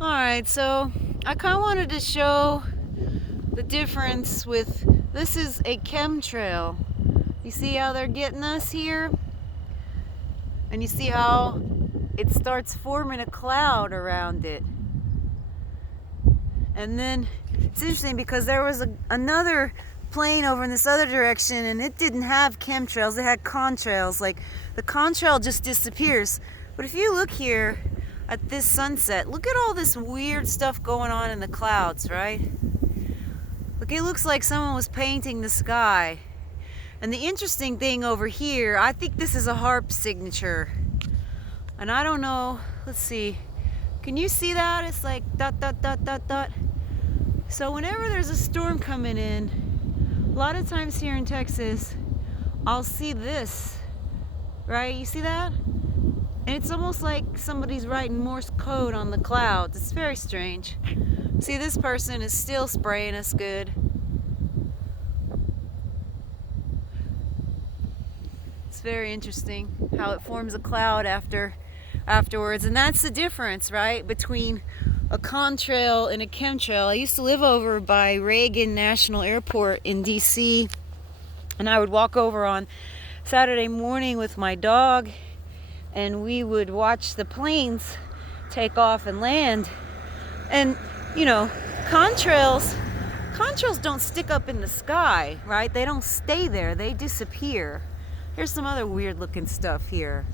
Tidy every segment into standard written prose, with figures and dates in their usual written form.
Alright, so I kind of wanted to show the difference with, this is a chemtrail. You see how they're getting us here? And you see how it starts forming a cloud around it. And then it's interesting because there was another plane over in this other direction and it didn't have chemtrails, it had contrails. Like the contrail just disappears. But if you look here at this sunset, look at all this weird stuff going on in the clouds, right? Look, it looks like someone was painting the sky. And the interesting thing over here, I think this is a HAARP signature. And I don't know, let's see. Can you see that? It's like dot, dot, dot, dot, dot. So whenever there's a storm coming in, a lot of times here in Texas, I'll see this, right? You see that? And it's almost like somebody's writing Morse code on the clouds. It's very strange. See, this person is still spraying us good. It's very interesting how it forms a cloud afterwards. And that's the difference, right, between a contrail and a chemtrail. I used to live over by Reagan National Airport in DC, and I would walk over on Saturday morning with my dog, and we would watch the planes take off and land. And you know, contrails don't stick up in the sky, right? They don't stay there, they disappear. Here's some other weird looking stuff here.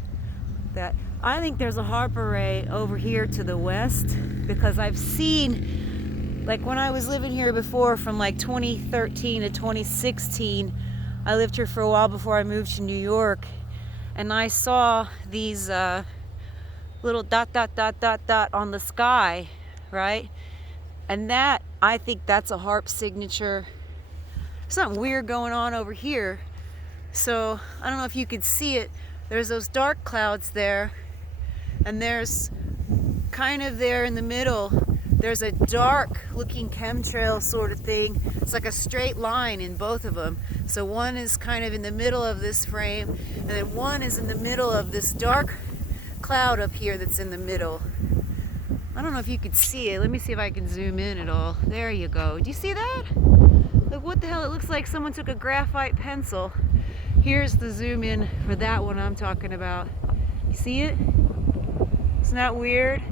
That I think there's a HAARP array over here to the west, because I've seen, like when I was living here before from like 2013 to 2016, I lived here for a while before I moved to New York, and I saw these little dot, dot, dot, dot, dot on the sky, right? And that, I think that's a HAARP signature. Something weird going on over here. So I don't know if you could see it. There's those dark clouds there, and there's kind of there in the middle, there's a dark looking chemtrail sort of thing. It's like a straight line in both of them. So one is kind of in the middle of this frame, and then one is in the middle of this dark cloud up here that's in the middle. I don't know if you could see it. Let me see if I can zoom in at all. There you go. Do you see that? Look, what the hell? It looks like someone took a graphite pencil. Here's the zoom in for that one I'm talking about. You see it? Isn't that weird?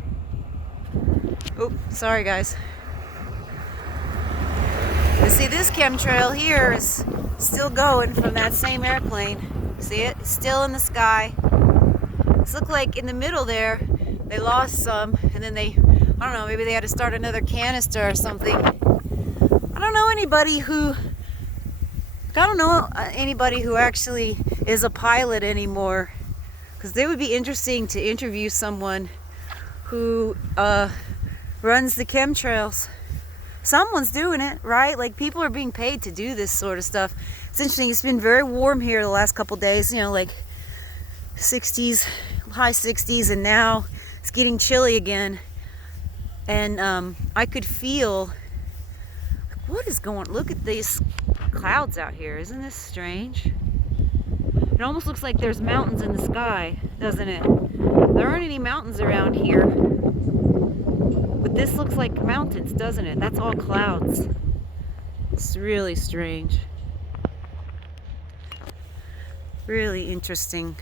Oh, sorry guys. You see, this chemtrail here is still going from that same airplane. See it? It's still in the sky. It's look like in the middle there, they lost some, and then they, I don't know, maybe they had to start another canister or something. I don't know anybody who actually is a pilot anymore, because it would be interesting to interview someone who runs the chemtrails. Someone's doing it, right? Like, people are being paid to do this sort of stuff. It's interesting. It's been very warm here the last couple days, you know, like 60s, high 60s, and now it's getting chilly again. And I could feel, what is going, look at these clouds out here. Isn't this strange? It almost looks like there's mountains in the sky, doesn't it? There aren't any mountains around here, but this looks like mountains, doesn't it? That's all clouds. It's really strange. Really interesting.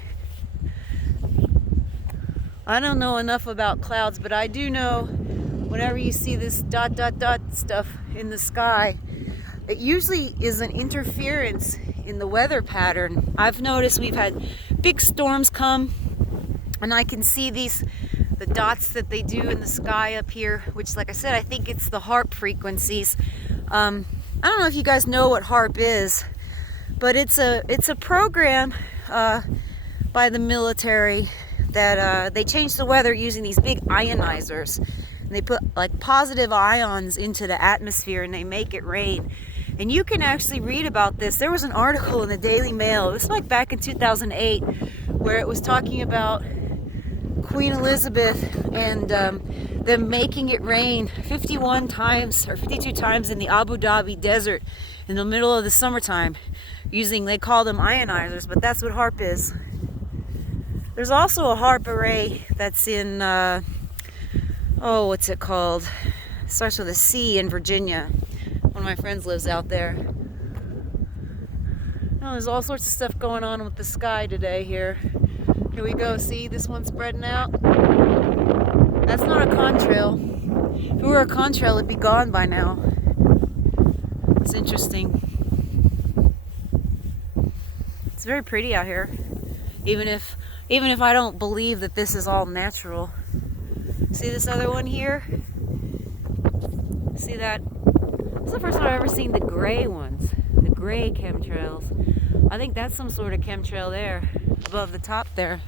I don't know enough about clouds, but I do know whenever you see this dot, dot, dot stuff in the sky, it usually is an interference in the weather pattern. I've noticed we've had big storms come, and I can see the dots that they do in the sky up here, which, like I said, I think it's the HAARP frequencies. I don't know if you guys know what HAARP is, but it's a program by the military that they change the weather using these big ionizers. And they put like positive ions into the atmosphere, and they make it rain. And you can actually read about this. There was an article in the Daily Mail, it was like back in 2008, where it was talking about Queen Elizabeth and them making it rain 51 times or 52 times in the Abu Dhabi desert in the middle of the summertime using, they call them ionizers, but that's what HAARP is. There's also a HAARP array that's in oh, what's it called? It starts with a C, in Virginia. One of my friends lives out there. Oh, there's all sorts of stuff going on with the sky today here. Here we go. See, this one's spreading out. That's not a contrail. If it were a contrail, it'd be gone by now. It's interesting. It's very pretty out here. Even if I don't believe that this is all natural. See this other one here? See that? It's the first time I've ever seen the gray ones. The gray chemtrails. I think that's some sort of chemtrail there, above the top there.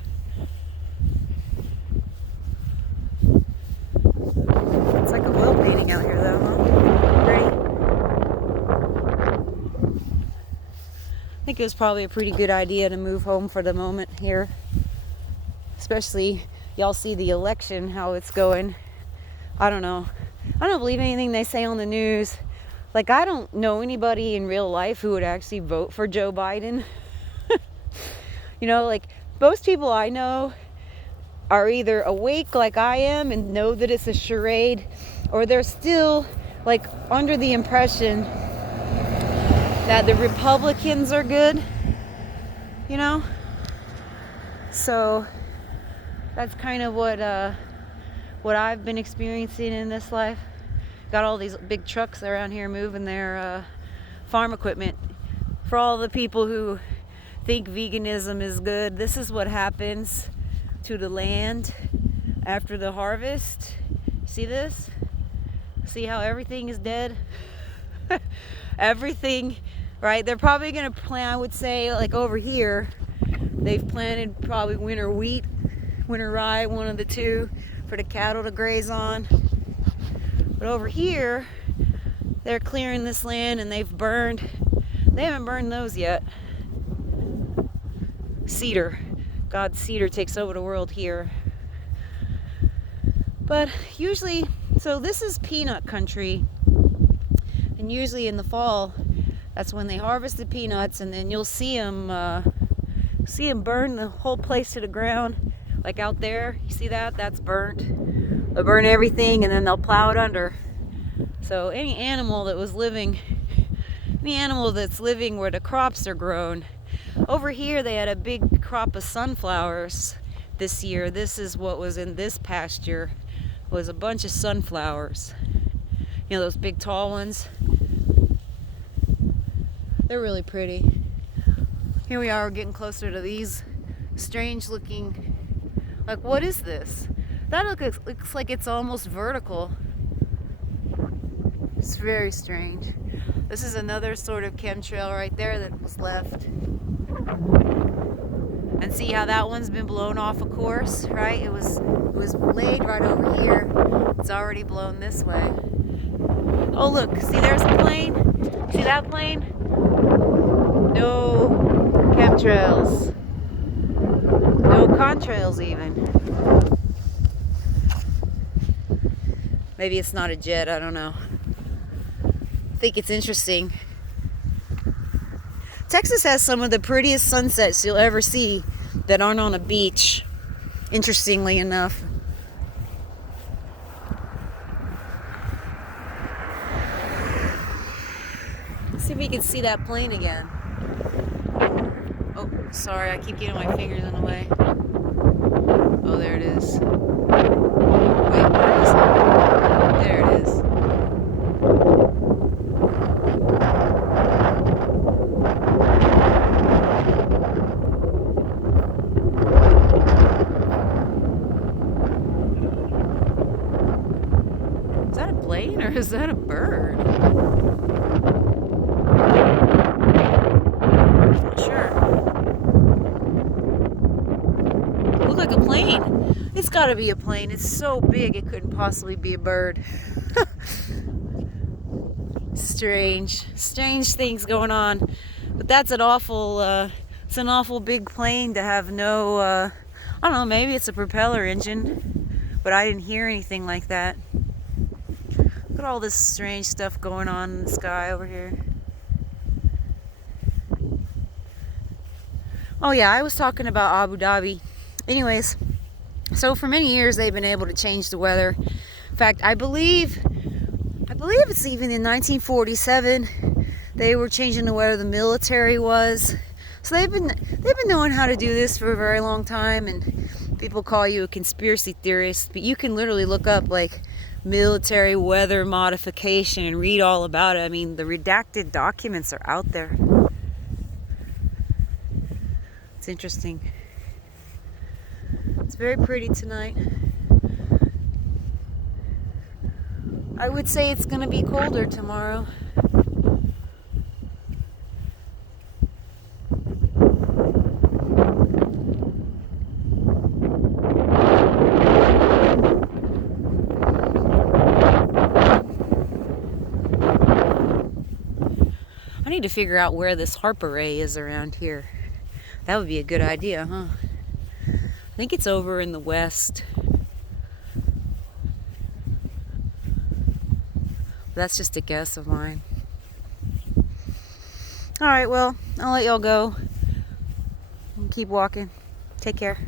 It's like a oil painting out here though, huh? Pretty. I think it was probably a pretty good idea to move home for the moment here. Especially, y'all see the election, how it's going. I don't know. I don't believe anything they say on the news. Like, I don't know anybody in real life who would actually vote for Joe Biden. You know, like, most people I know are either awake like I am and know that it's a charade, or they're still, like, under the impression that the Republicans are good, you know? So, that's kind of what I've been experiencing in this life. Got all these big trucks around here moving their farm equipment. For all the people who think veganism is good, this is what happens to the land after the harvest. See this? See how everything is dead? Everything, right? They're probably going to plant, I would say, like over here, they've planted probably winter wheat, winter rye, one of the two, for the cattle to graze on. But over here, they're clearing this land and they haven't burned those yet. Cedar. God's cedar takes over the world here. But usually, so this is peanut country. And usually in the fall, that's when they harvest the peanuts, and then you'll see them burn the whole place to the ground. Like out there, you see that? That's burnt. They'll burn everything and then they'll plow it under. So any animal that's living where the crops are grown. Over here they had a big crop of sunflowers this year. This is what was in this pasture, was a bunch of sunflowers. You know, those big tall ones. They're really pretty. Here we are, we're getting closer to these strange looking, like, what is this? That looks like it's almost vertical. It's very strange. This is another sort of chemtrail right there that was left. And see how that one's been blown off a course, right? It was laid right over here. It's already blown this way. Oh look, see there's a plane? See that plane? No chemtrails. No contrails even. Maybe it's not a jet, I don't know. I think it's interesting. Texas has some of the prettiest sunsets you'll ever see that aren't on a beach, interestingly enough. Let's see if we can see that plane again. Oh, sorry, I keep getting my fingers in the way. Oh, there it is. Wait, where is it? There it is. Is that a plane or is that a bird? Not sure. Look like a plane. It's gotta be a plane. It's so big it couldn't possibly be a bird. Strange things going on. But that's an awful, it's an awful big plane to have no, I don't know, maybe it's a propeller engine, but I didn't hear anything like that. Look at all this strange stuff going on in the sky over here. Oh yeah, I was talking about Abu Dhabi. Anyways, so for many years they've been able to change the weather In fact, I believe it's even in 1947 they were changing the weather. The military was. So they've been knowing how to do this for a very long time, and people call you a conspiracy theorist, but you can literally look up like military weather modification and read all about it. I mean, the redacted documents are out there. It's interesting. It's very pretty tonight. I would say it's going to be colder tomorrow. I need to figure out where this Harper Ray is around here. That would be a good idea, huh? I think it's over in the west. That's just a guess of mine. Alright, well, I'll let y'all go. Keep walking. Take care.